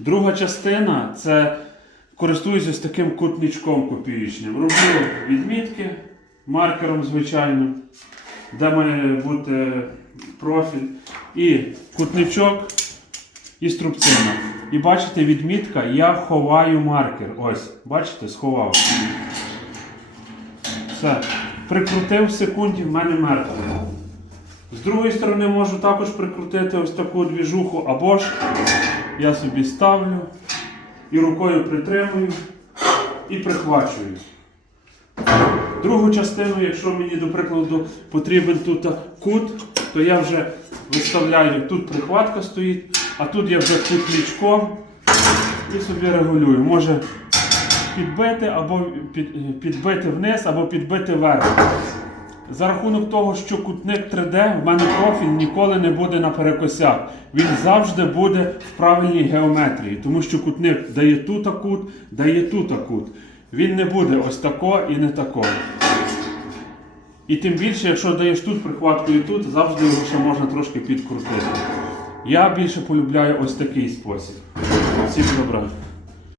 Друга частина це користуюся з таким кутничком копіючним. Роблю відмітки маркером звичайним, де має бути профіль. І кутничок і струбцина. І бачите, відмітка, я ховаю маркер. Ось, бачите, сховав. Все. Прикрутив в секунді, в мене мертво. З другої сторони можу також прикрутити ось таку двіжуху, або ж я собі ставлю і рукою притримую і прихвачую. Другу частину, якщо мені, до прикладу, потрібен тут кут, то я вже виставляю, тут прихватка стоїть, а тут я вже кутничком і собі регулюю. Може підбити або під, підбити вниз, або підбити вверх. За рахунок того, що кутник 3D, в мене профіль ніколи не буде на перекосях. Він завжди буде в правильній геометрії, тому що кутник дає тут кут, дає тут кут. Він не буде ось тако і не тако. І тим більше, якщо даєш тут прихватку і тут, завжди його ще можна трошки підкрутити. Я більше полюбляю ось такий спосіб. Всім добра.